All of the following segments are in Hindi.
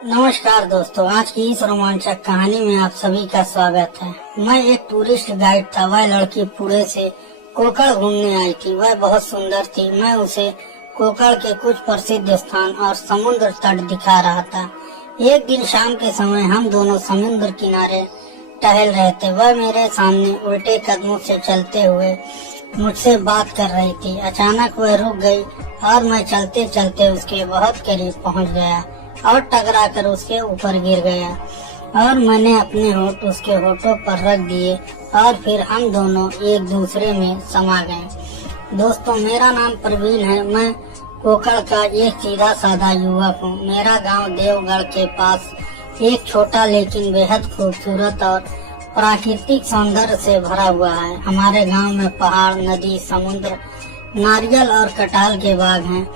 नमस्कार दोस्तों, आज की इस रोमांचक कहानी में आप सभी का स्वागत है। मैं एक टूरिस्ट गाइड था। वह लड़की पुणे से कोकण घूमने आई थी। वह बहुत सुंदर थी। मैं उसे कोकण के कुछ प्रसिद्ध स्थान और समुद्र तट दिखा रहा था। एक दिन शाम के समय हम दोनों समुद्र किनारे टहल रहे थे। वह मेरे सामने उल्टे कदमों से चलते हुए मुझसे बात कर रही थी। अचानक वह रुक गई और मैं चलते चलते उसके बहुत करीब पहुंच गया और टकरा कर उसके ऊपर गिर गया और मैंने अपने होंठ उसके होठों पर रख दिए और फिर हम दोनों एक दूसरे में समा गए। दोस्तों, मेरा नाम प्रवीण है। मैं कोकण का एक सीधा साधा युवक हूँ। मेरा गांव देवगढ़ के पास एक छोटा लेकिन बेहद खूबसूरत और प्राकृतिक सौंदर्य से भरा हुआ है। हमारे गांव में पहाड़, नदी, समुद्र, नारियल और कटहल के बाग हैं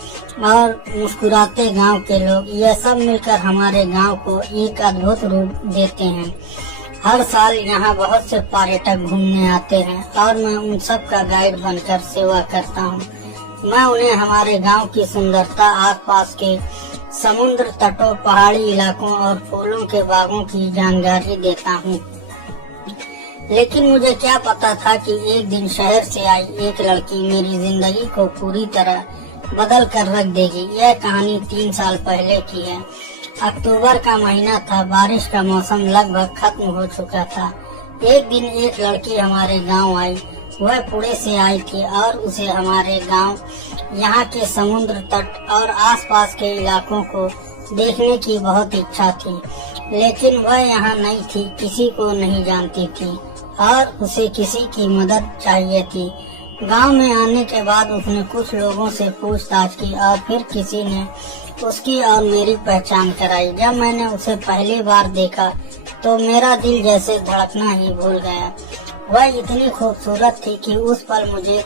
और मुस्कुराते गांव के लोग। यह सब मिलकर हमारे गांव को एक अद्भुत रूप देते हैं। हर साल यहाँ बहुत से पर्यटक घूमने आते हैं और मैं उन सब का गाइड बनकर सेवा करता हूँ। मैं उन्हें हमारे गांव की सुंदरता, आसपास के समुद्र तटों, पहाड़ी इलाकों और फूलों के बागों की जानकारी देता हूँ। लेकिन मुझे क्या पता था कि एक दिन शहर से आई एक लड़की मेरी जिंदगी को पूरी तरह बदल कर रख देगी। यह कहानी 3 साल पहले की है। अक्टूबर का महीना था। बारिश का मौसम लगभग खत्म हो चुका था। एक दिन एक लड़की हमारे गांव आई। वह पुणे से आई थी और उसे हमारे गांव, यहाँ के समुद्र तट और आसपास के इलाकों को देखने की बहुत इच्छा थी। लेकिन वह यहाँ नहीं थी, किसी को नहीं जानती थी और उसे किसी की मदद चाहिए थी। गांव में आने के बाद उसने कुछ लोगों से पूछताछ की और फिर किसी ने उसकी और मेरी पहचान कराई। जब मैंने उसे पहली बार देखा तो मेरा दिल जैसे धड़कना ही भूल गया। वह इतनी खूबसूरत थी कि उस पल मुझे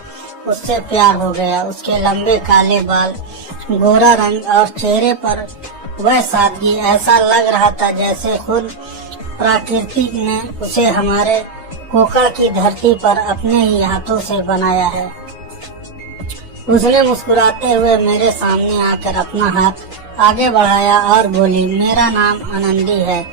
उससे प्यार हो गया। उसके लंबे काले बाल, गोरा रंग और चेहरे पर वह सादगी, ऐसा लग रहा था जैसे खुद प्रकृति ने उसे हमारे कोकण की धरती पर अपने ही हाथों से बनाया है। उसने मुस्कुराते हुए मेरे सामने आकर अपना हाथ आगे बढ़ाया और बोली, मेरा नाम आनंदी है।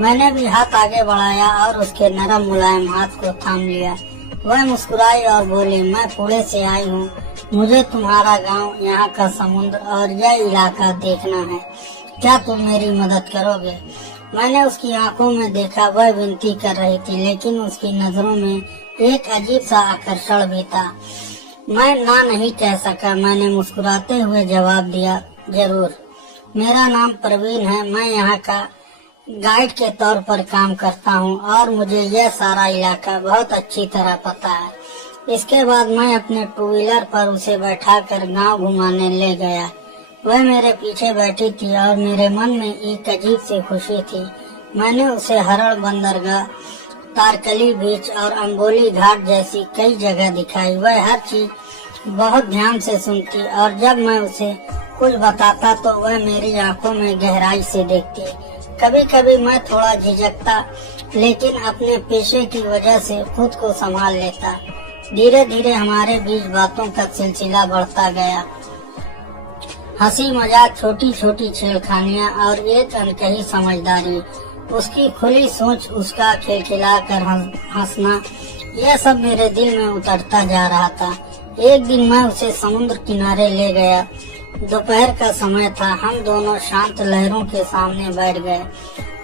मैंने भी हाथ आगे बढ़ाया और उसके नरम मुलायम हाथ को थाम लिया। वह मुस्कुराई और बोली, मैं पुणे से आई हूँ। मुझे तुम्हारा गांव, यहाँ का समुद्र और यह इलाका देखना है। क्या तुम मेरी मदद करोगे? मैंने उसकी आंखों में देखा। वह विनती कर रही थी, लेकिन उसकी नजरों में एक अजीब सा आकर्षण भी था। मैं ना नहीं कह सका। मैंने मुस्कुराते हुए जवाब दिया, जरूर। मेरा नाम प्रवीण है। मैं यहाँ का गाइड के तौर पर काम करता हूँ और मुझे यह सारा इलाका बहुत अच्छी तरह पता है। इसके बाद मैं अपने 2 व्हीलर पर उसे बैठाकर गांव घुमाने ले गया। वह मेरे पीछे बैठी थी और मेरे मन में एक अजीब सी खुशी थी। मैंने उसे हरण बंदरगाह, तारकली बीच और अंबोली घाट जैसी कई जगह दिखाई। वह हर चीज बहुत ध्यान से सुनती और जब मैं उसे कुछ बताता तो वह मेरी आंखों में गहराई से देखती। कभी कभी मैं थोड़ा झिझकता, लेकिन अपने पेशे की वजह से खुद को संभाल लेता। धीरे धीरे हमारे बीच बातों का सिलसिला बढ़ता गया। हंसी मजाक, छोटी छोटी छेड़खानियाँ और एक अनकही समझदारी, उसकी खुली सोच, उसका खिलखिला कर हंसना, यह सब मेरे दिल में उतरता जा रहा था। एक दिन मैं उसे समुद्र किनारे ले गया। दोपहर का समय था। हम दोनों शांत लहरों के सामने बैठ गए।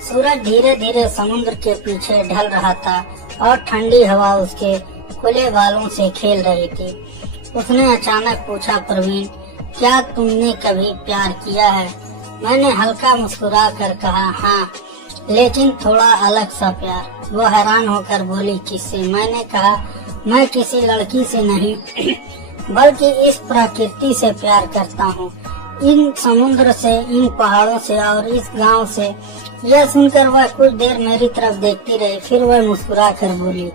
सूरज धीरे धीरे समुद्र के पीछे ढल रहा था और ठंडी हवा उसके खुले बालों से खेल रही थी। उसने अचानक पूछा, प्रवीण, क्या तुमने कभी प्यार किया है? मैंने हल्का मुस्कुरा कर कहा, हाँ, लेकिन थोड़ा अलग सा प्यार। वो हैरान होकर बोली, किससे? मैंने कहा, मैं किसी लड़की से नहीं बल्कि इस प्रकृति से प्यार करता हूँ, इन समुद्र से, इन पहाड़ों से और इस गांव से। यह सुनकर वह कुछ देर मेरी तरफ देखती रही। फिर वह मुस्कुरा कर बोली,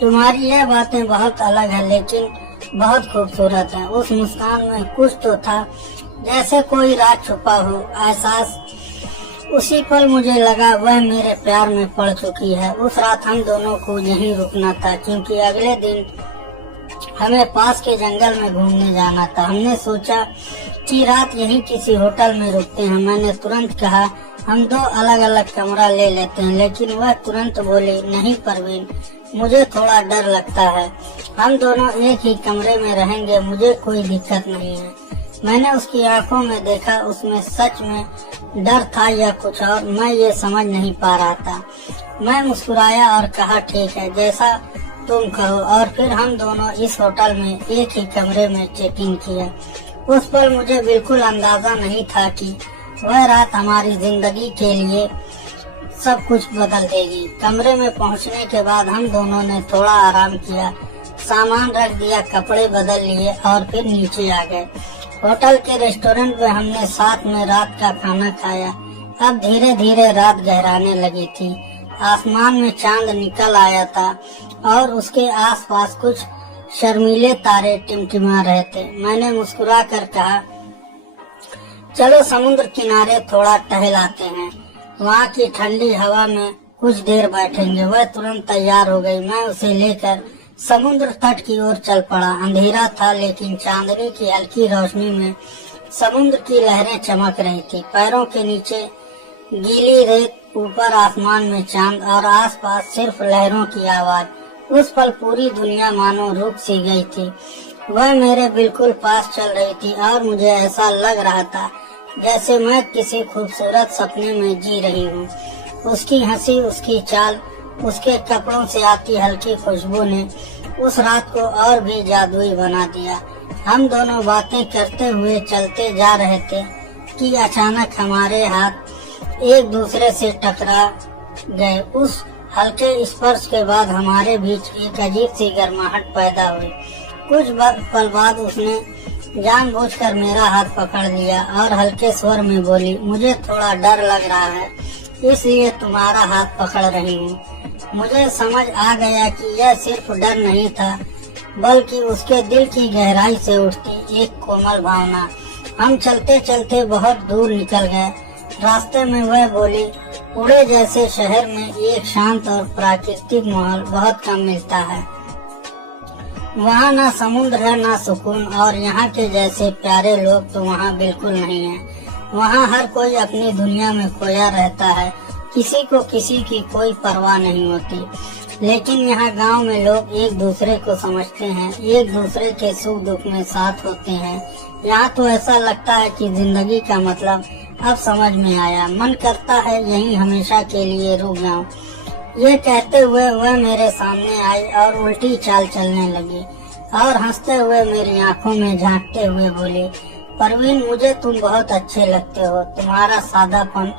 तुम्हारी यह बातें बहुत अलग है लेकिन बहुत खूबसूरत है। उस मुस्कान में कुछ तो था, जैसे कोई राज छुपा हो, एहसास। उसी पल मुझे लगा वह मेरे प्यार में पड़ चुकी है। उस रात हम दोनों को यहीं रुकना था, क्योंकि अगले दिन हमें पास के जंगल में घूमने जाना था। हमने सोचा कि रात यहीं किसी होटल में रुकते हैं। मैंने तुरंत कहा हम 2 अलग अलग कमरा ले लेते हैं, लेकिन वह तुरंत बोली नहीं परवीन, मुझे थोड़ा डर लगता है। हम दोनों एक ही कमरे में रहेंगे, मुझे कोई दिक्कत नहीं है। मैंने उसकी आंखों में देखा, उसमें सच में डर था या कुछ और, मैं ये समझ नहीं पा रहा था। मैं मुस्कुराया और कहा ठीक है, जैसा तुम कहो। और फिर हम दोनों इस होटल में एक ही कमरे में चेक इन किया। उस पर मुझे बिल्कुल अंदाजा नहीं था कि वह रात हमारी जिंदगी के लिए सब कुछ बदल देगी। कमरे में पहुंचने के बाद हम दोनों ने थोड़ा आराम किया, सामान रख दिया, कपड़े बदल लिए और फिर नीचे आ गए। होटल के रेस्टोरेंट में हमने साथ में रात का खाना खाया। अब धीरे धीरे रात गहराने लगी थी। आसमान में चांद निकल आया था और उसके आसपास कुछ शर्मीले तारे टिमटिमा रहे थे। मैंने मुस्कुरा कर कहा चलो समुद्र किनारे थोड़ा टहल आते हैं, वहाँ की ठंडी हवा में कुछ देर बैठेंगे। वह तुरंत तैयार हो गई। मैं उसे लेकर समुद्र तट की ओर चल पड़ा। अंधेरा था, लेकिन चांदनी की हल्की रोशनी में समुद्र की लहरें चमक रही थी। पैरों के नीचे गीली रेत, ऊपर आसमान में चांद और आसपास सिर्फ लहरों की आवाज। उस पल पूरी दुनिया मानो रुक सी गई थी। वह मेरे बिल्कुल पास चल रही थी और मुझे ऐसा लग रहा था जैसे मैं किसी खूबसूरत सपने में जी रही हूँ। उसकी हंसी, उसकी चाल, उसके कपड़ों से आती हल्की खुशबू ने उस रात को और भी जादुई बना दिया। हम दोनों बातें करते हुए चलते जा रहे थे कि अचानक हमारे हाथ एक दूसरे से टकरा गए। उस हल्के स्पर्श के बाद हमारे बीच एक अजीब सी गर्माहट पैदा हुई। कुछ पल बाद उसने जानबूझकर मेरा हाथ पकड़ लिया और हल्के स्वर में बोली मुझे थोड़ा डर लग रहा है, इसलिए तुम्हारा हाथ पकड़ रही हूँ। मुझे समझ आ गया कि यह सिर्फ डर नहीं था, बल्कि उसके दिल की गहराई से उठती एक कोमल भावना। हम चलते चलते बहुत दूर निकल गए। रास्ते में वह बोली पुणे जैसे शहर में एक शांत और प्राकृतिक माहौल बहुत कम मिलता है। वहाँ ना समुद्र है ना सुकून, और यहाँ के जैसे प्यारे लोग तो वहाँ बिल्कुल नहीं है। वहाँ हर कोई अपनी दुनिया में खोया रहता है, किसी को किसी की कोई परवाह नहीं होती। लेकिन यहाँ गांव में लोग एक दूसरे को समझते हैं, एक दूसरे के सुख दुख में साथ होते हैं। यहाँ तो ऐसा लगता है कि जिंदगी का मतलब अब समझ में आया। मन करता है यहीं हमेशा के लिए रुक जाऊं। ये कहते हुए वह मेरे सामने आई और उल्टी चाल चलने लगी और हंसते हुए मेरी आंखों में झांकते हुए बोली परवीन, मुझे तुम बहुत अच्छे लगते हो। तुम्हारा सादापन,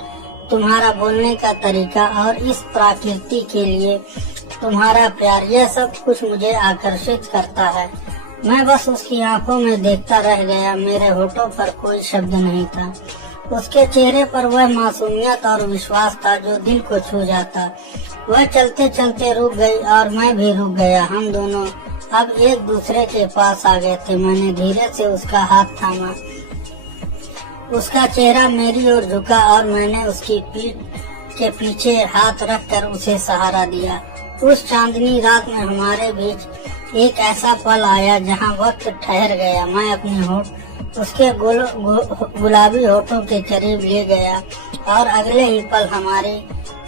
तुम्हारा बोलने का तरीका और इस प्रकृति के लिए तुम्हारा प्यार, यह सब कुछ मुझे आकर्षित करता है। मैं बस उसकी आंखों में देखता रह गया। मेरे होठों पर कोई शब्द नहीं था। उसके चेहरे पर वह मासूमियत और विश्वास था जो दिल को छू जाता। वह चलते चलते रुक गई और मैं भी रुक गया। हम दोनों अब एक दूसरे के पास आ गए थे। मैंने धीरे से उसका हाथ थामा, उसका चेहरा मेरी ओर झुका और मैंने उसकी पीठ के पीछे हाथ रखकर उसे सहारा दिया। उस चांदनी रात में हमारे बीच एक ऐसा पल आया जहां वक्त ठहर गया। मैं अपने होठ उसके गुलाबी होठों के करीब ले गया और अगले ही पल हमारी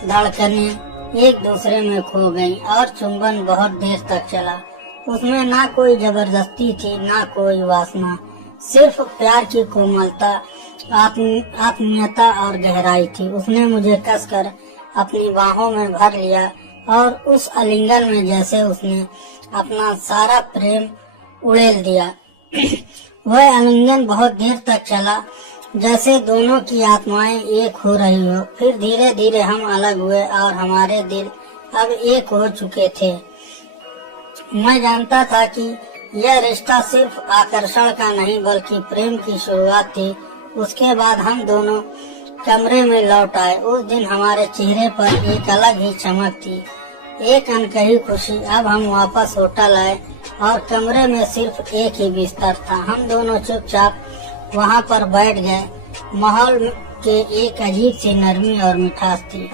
धड़कनें एक दूसरे में खो गईं और चुंबन बहुत देर तक चला। उसमें ना कोई जबरदस्ती थी, ना कोई वासना, सिर्फ प्यार की कोमलता, आत्मीयता और गहराई थी। उसने मुझे कसकर अपनी बाहों में भर लिया और उस आलिंगन में जैसे उसने अपना सारा प्रेम उड़ेल दिया। वह आलिंगन बहुत देर तक चला, जैसे दोनों की आत्माएं एक हो रही हो। फिर धीरे धीरे हम अलग हुए और हमारे दिल अब एक हो चुके थे। मैं जानता था कि यह रिश्ता सिर्फ आकर्षण का नहीं बल्कि प्रेम की शुरुआत थी। उसके बाद हम दोनों कमरे में लौट आए। उस दिन हमारे चेहरे पर एक अलग ही चमक थी, एक अनकही खुशी। अब हम वापस होटल आए और कमरे में सिर्फ एक ही बिस्तर था। हम दोनों चुपचाप वहाँ पर बैठ गए। माहौल के एक अजीब सी नरमी और मिठास थी,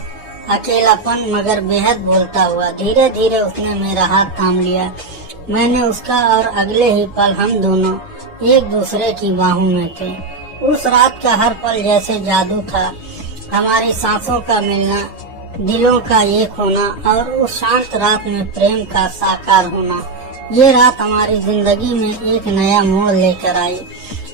अकेलापन मगर बेहद बोलता हुआ। धीरे धीरे उसने मेरा हाथ थाम लिया, मैंने उसका, और अगले ही पल हम दोनों एक दूसरे की बाहों में थे। उस रात का हर पल जैसे जादू था, हमारी सांसों का मिलना, दिलों का एक होना और उस शांत रात में प्रेम का साकार होना। ये रात हमारी जिंदगी में एक नया मोड़ लेकर आई,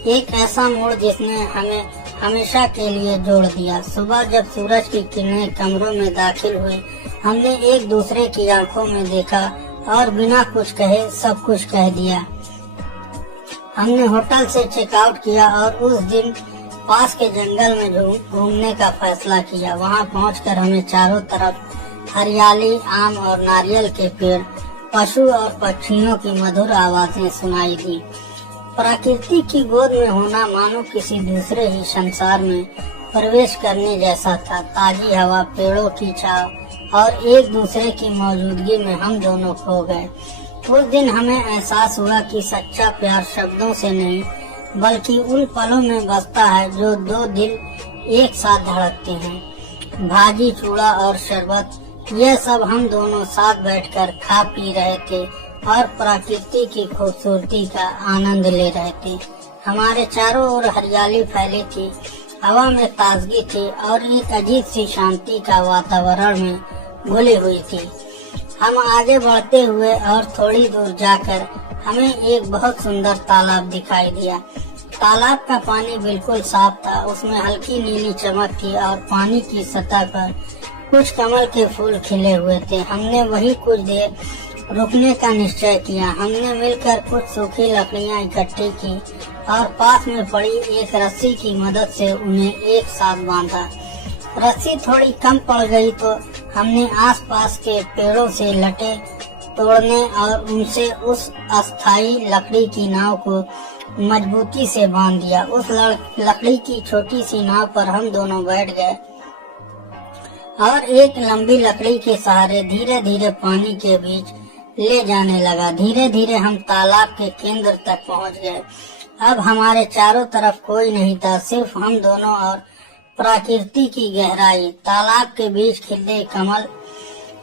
एक ऐसा मोड़ जिसने हमें हमेशा के लिए जोड़ दिया। सुबह जब सूरज की किरणें कमरों में दाखिल हुई, हमने एक दूसरे की आंखों में देखा और बिना कुछ कहे सब कुछ कह दिया। हमने होटल से चेकआउट किया और उस दिन पास के जंगल में घूमने का फैसला किया। वहां पहुंचकर हमें चारों तरफ हरियाली, आम और नारियल के पेड़, पशु और पक्षियों की मधुर आवाजें सुनाई दी। प्रकृति की गोद में होना मानो किसी दूसरे ही संसार में प्रवेश करने जैसा था। ताजी हवा, पेड़ों की छांव और एक दूसरे की मौजूदगी में हम दोनों खो गए। उस दिन हमें एहसास हुआ कि सच्चा प्यार शब्दों से नहीं बल्कि उन पलों में बसता है जो दो दिल एक साथ धड़कते हैं। भाजी, चूड़ा और शरबत, यह सब हम दोनों साथ बैठकर खा पी रहे थे और प्रकृति की खूबसूरती का आनंद ले रहे थे। हमारे चारों ओर हरियाली फैली थी, हवा में ताजगी थी और एक अजीब सी शांति का वातावरण में घुली हुई थी। हम आगे बढ़ते हुए और थोड़ी दूर जाकर हमें एक बहुत सुंदर तालाब दिखाई दिया। तालाब का पानी बिल्कुल साफ था, उसमें हल्की नीली चमक थी और पानी की सतह पर कुछ कमल के फूल खिले हुए थे। हमने वहीं कुछ देर रुकने का निश्चय किया। हमने मिलकर कुछ सूखी लकड़ियां इकट्ठी की और पास में पड़ी एक रस्सी की मदद से उन्हें एक साथ बांधा। रस्सी थोड़ी कम पड़ गई तो हमने आसपास के पेड़ों से लटे तोड़ने और उनसे उस अस्थायी लकड़ी की नाव को मजबूती से बांध दिया। उस लकड़ी की छोटी सी नाव पर हम दोनों बैठ गए और एक लंबी लकड़ी के सहारे धीरे धीरे पानी के बीच ले जाने लगा। धीरे धीरे हम तालाब के केंद्र तक पहुंच गए। अब हमारे चारों तरफ कोई नहीं था, सिर्फ हम दोनों और प्रकृति की गहराई। तालाब के बीच खिले कमल,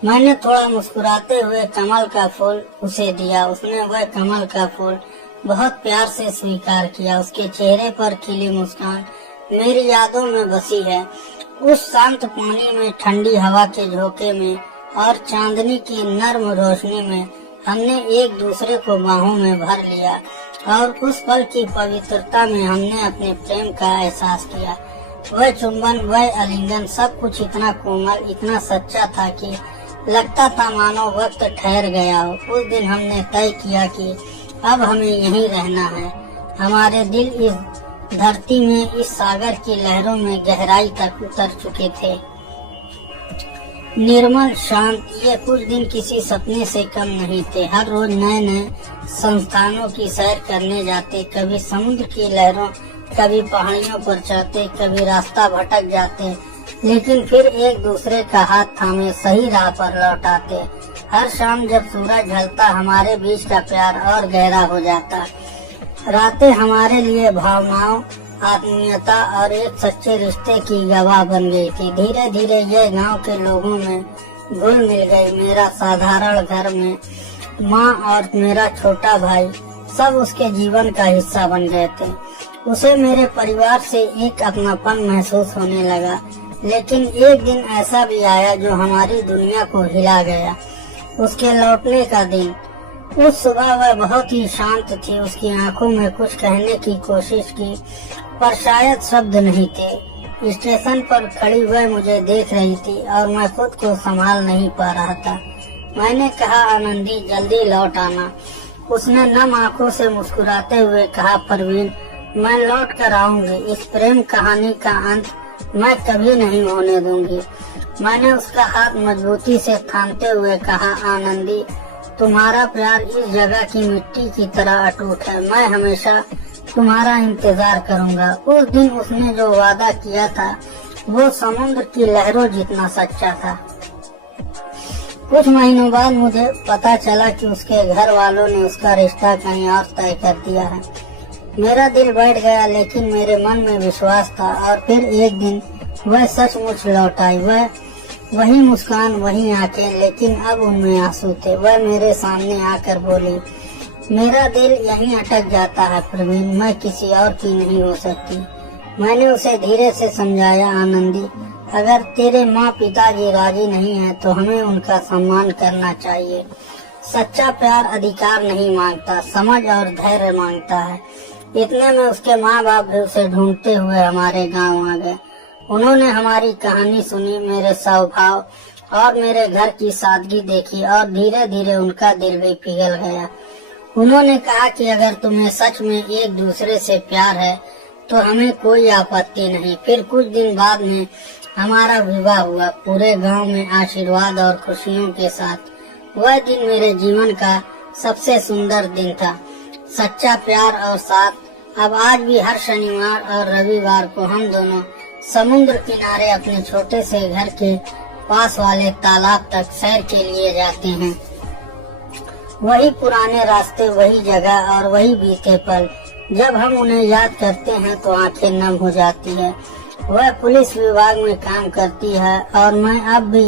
मैंने थोड़ा मुस्कुराते हुए कमल का फूल उसे दिया। उसने वह कमल का फूल बहुत प्यार से स्वीकार किया। उसके चेहरे पर खिली मुस्कान मेरी यादों में बसी है। उस शांत पानी में, ठंडी हवा के झोंके में और चांदनी की नर्म रोशनी में हमने एक दूसरे को बाहों में भर लिया और उस पल की पवित्रता में हमने अपने प्रेम का एहसास किया। वह चुंबन, वह आलिंगन, सब कुछ इतना कोमल, इतना सच्चा था कि लगता था मानो वक्त ठहर गया हो। उस दिन हमने तय किया कि अब हमें यहीं रहना है। हमारे दिल इस धरती में, इस सागर की लहरों में गहराई तक उतर चुके थे। निर्मल, शांत, ये कुछ दिन किसी सपने से कम नहीं थे। हर रोज नए नए संस्थानों की सैर करने जाते, कभी समुद्र की लहरों, कभी पहाड़ियों पर चढ़ते, कभी रास्ता भटक जाते, लेकिन फिर एक दूसरे का हाथ थामे सही राह पर लौट आते। हर शाम जब सूरज ढलता हमारे बीच का प्यार और गहरा हो जाता। रातें हमारे लिए भावनाओं, आत्मीयता और एक सच्चे रिश्ते की गवाह बन गई थी। धीरे धीरे ये गांव के लोगों में घुल मिल गई। मेरा साधारण घर में माँ और मेरा छोटा भाई सब उसके जीवन का हिस्सा बन गए थे। उसे मेरे परिवार से एक अपनापन महसूस होने लगा। लेकिन एक दिन ऐसा भी आया जो हमारी दुनिया को हिला गया, उसके लौटने का दिन। उस सुबह वह बहुत ही शांत थी। उसकी आंखों में कुछ कहने की कोशिश की पर शायद शब्द नहीं थे। स्टेशन पर खड़ी वह मुझे देख रही थी और मैं खुद को संभाल नहीं पा रहा था। मैंने कहा, आनंदी, जल्दी लौट आना। उसने नम आंखों से मुस्कुराते हुए कहा, परवीन, मैं लौट कर आऊंगी। इस प्रेम कहानी का अंत मैं कभी नहीं होने दूंगी। मैंने उसका हाथ मजबूती से थामते हुए कहा, आनंदी, तुम्हारा प्यार इस जगह की मिट्टी की तरह अटूट है। मैं हमेशा तुम्हारा इंतजार करूंगा। उस दिन उसने जो वादा किया था वो समुद्र की लहरों जितना सच्चा था। कुछ महीनों बाद मुझे पता चला कि उसके घर वालों ने उसका रिश्ता कहीं और तय कर दिया है। मेरा दिल बैठ गया, लेकिन मेरे मन में विश्वास था। और फिर एक दिन वह सचमुच लौट आई। वह वही मुस्कान, वही आंखें, लेकिन अब उनमें आंसू थे। वह मेरे सामने आकर बोली, मेरा दिल यहीं अटक जाता है प्रवीण, मैं किसी और की नहीं हो सकती। मैंने उसे धीरे से समझाया, आनंदी, अगर तेरे माँ पिताजी राजी नहीं है तो हमें उनका सम्मान करना चाहिए। सच्चा प्यार अधिकार नहीं मांगता, समझ और धैर्य मांगता है। इतने में उसके माँ बाप भी उसे ढूंढते हुए हमारे गांव आ गए। उन्होंने हमारी कहानी सुनी, मेरे स्वभाव और मेरे घर की सादगी देखी और धीरे धीरे उनका दिल भी पिघल गया। उन्होंने कहा कि अगर तुम्हें सच में एक दूसरे से प्यार है तो हमें कोई आपत्ति नहीं। फिर कुछ दिन बाद में हमारा विवाह हुआ, पूरे गांव में आशीर्वाद और खुशियों के साथ। वह दिन मेरे जीवन का सबसे सुंदर दिन था, सच्चा प्यार और साथ। अब आज भी हर शनिवार और रविवार को हम दोनों समुद्र किनारे अपने छोटे से घर के पास वाले तालाब तक सैर के लिए जाते हैं। वही पुराने रास्ते, वही जगह और वही बीते पल। जब हम उन्हें याद करते हैं तो आंखें नम हो जाती है। वह पुलिस विभाग में काम करती है और मैं अब भी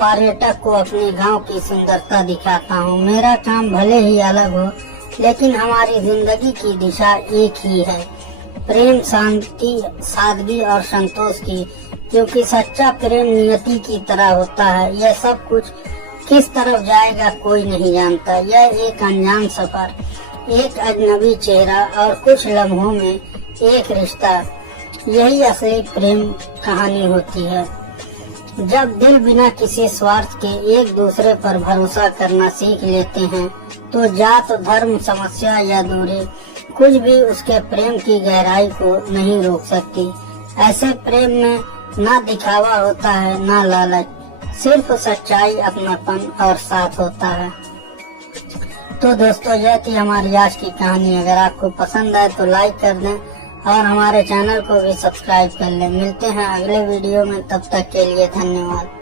पर्यटक को अपने गांव की सुंदरता दिखाता हूँ। मेरा काम भले ही अलग हो, लेकिन हमारी जिंदगी की दिशा एक ही है, प्रेम, शांति, सादगी और संतोष की। क्योंकि सच्चा प्रेम नियति की तरह होता है। यह सब कुछ किस तरफ जाएगा कोई नहीं जानता। यह एक अनजान सफर, एक अजनबी चेहरा और कुछ लम्हों में एक रिश्ता, यही असली प्रेम कहानी होती है। जब दिल बिना किसी स्वार्थ के एक दूसरे पर भरोसा करना सीख लेते हैं तो जात, धर्म, समस्या या दूरी कुछ भी उसके प्रेम की गहराई को नहीं रोक सकती। ऐसे प्रेम में ना दिखावा होता है, ना लालच, सिर्फ सच्चाई, अपनापन और साथ होता है। तो दोस्तों, यह थी हमारी आज की कहानी। अगर आपको पसंद आए तो लाइक कर दें और हमारे चैनल को भी सब्सक्राइब कर लें। मिलते हैं अगले वीडियो में, तब तक के लिए धन्यवाद।